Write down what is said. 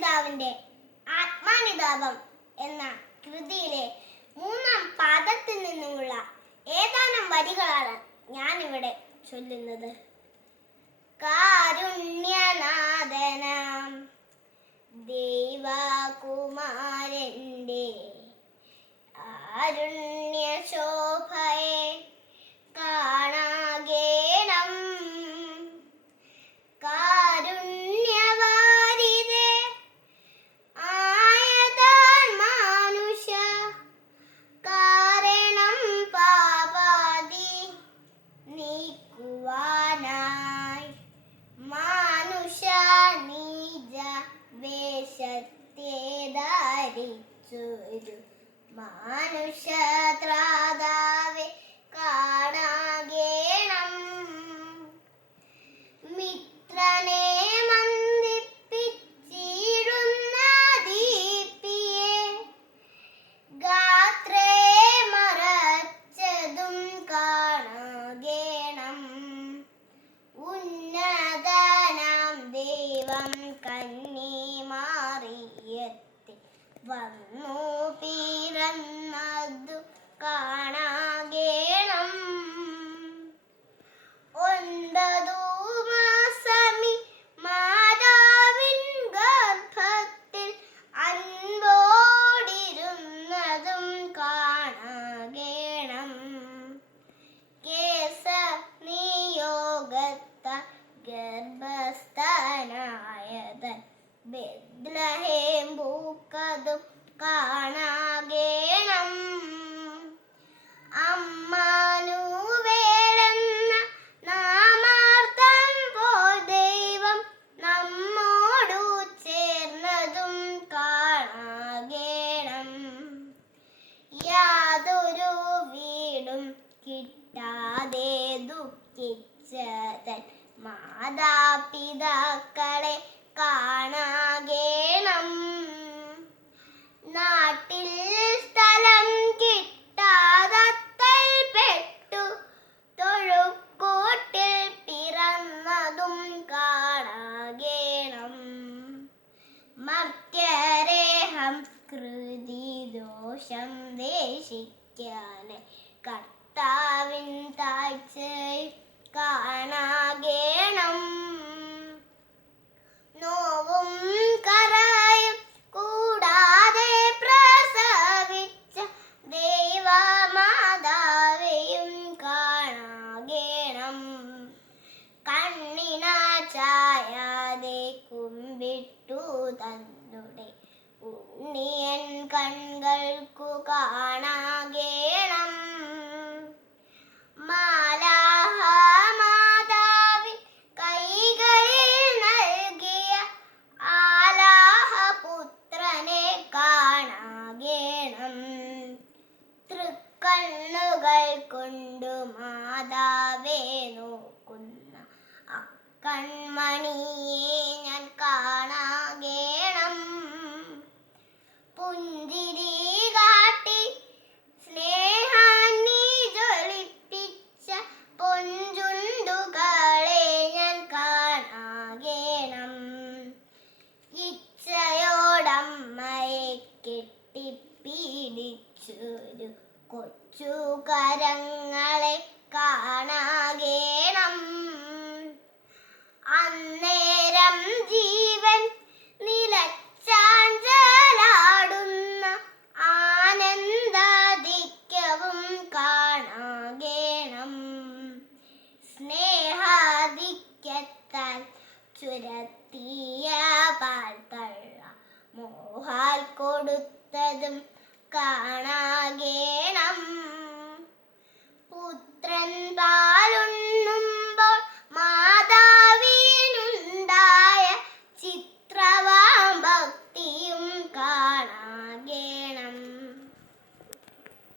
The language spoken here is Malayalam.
പിതാവിന്റെ ആത്മാനുതാപം എന്ന കൃതിയിലെ 3-ാം പാദത്തിൽ നിന്നുമുള്ള ഏതാനും വരികളാണ് ഞാൻ ഇവിടെ ചൊല്ലുന്നത്. കാരുണ്യനാഥനാം ദേവകുമാരന്റെ ആരുണ്യ ശോഭയെ കാണാകേണം. കാരുണ്യവാരിധേ ആയതാൻ മാനുഷ കാരണം പാപാദി നീക്കുവാനായി മാനുഷ നീജ വേഷത്തെ ധരിച്ചൊരു മാനുഷത്രാതാവെ കാണാകേണം. മിത്രനെ മന്ദിപ്പിച്ചിടുന്ന ദീപിയെ ഗാത്രേ മറച്ചതും കാണാകേണം. ഉന്നതനാം ദൈവം കന്യമാറിയത്തെ വന്നു പിറന്നതു കാണാകേണം. 9 മാസമി മാതാവിൻ ഗർഭത്തിൽ അൻപോടിരുന്നതും കാണാകേണം. കേസ നിയോഗത്ത ഗർഭസ്ഥനായതൻ ബെത്ലഹേം പൂക്കതും കാണാകേണം. അമ്മാനുവേലെന്ന നാമാർത്ഥം പോൽ ദൈവം നമ്മോടു ചേർന്നതും കാണാകേണം. യാതൊരു വീടും കിട്ടാതെ ദുഃഖിച്ചതൻ മാതാപിതാക്കളെ കാണാകേണം. നാട്ടിൽ സ്ഥലം കിട്ടാതത്തൽപ്പെട്ടു തൊഴുക്കൂട്ടിൽ പിറന്നതും കാണാകേണം. മർത്യരേഹം കൃതി ദോഷം ദേശിക്കാന് കർത്താവിൻ താഴ്ചയിൽ കാണാകേണം. നോവും കറയും കൂടാതെ പ്രസവിച്ച ദൈവമാതാവെയും കാണാകേണം. കണ്ണിന ചായാതെ കുമ്പിട്ടു തന്നുടെ ഉണ്ണിയൻ കൺകൾക്കു കാണാകേണം. മാലാഹമാതാവിൻ കൈകളിൽ നൽകിയ ആലാഹപുത്രനെ കാണാകേണം. തൃക്കണ്ണുകൾ കൊണ്ടു മാതാവെ നോക്കുന്ന അക്കൺമണിയെ ഞാൻ കാണാകേണം. പുഞ്ചിരി കാട്ടി സ്നേഹാഗ്നി ജ്വലിപ്പിച്ച പൊൻചുണ്ടുകളെ ഞാൻ കാണാകേണം. ഇച്ഛയോടമ്മയെ കെട്ടിപ്പിടിച്ചൊരു കൊച്ചു കരങ്ങളെ കാണാകേണം. അന്നേരം ജീവൻ നിലച്ചാഞ്ചലാടുന്ന ആനന്ദാധിക്യവും കാണാകേണം. സ്നേഹാധിക്യത്താൽ ചുരത്തിയ പാൽത്തള്ള മോഹാൽ കൊടുത്തതും കാണാകേണം. പുത്രൻ